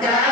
Yeah.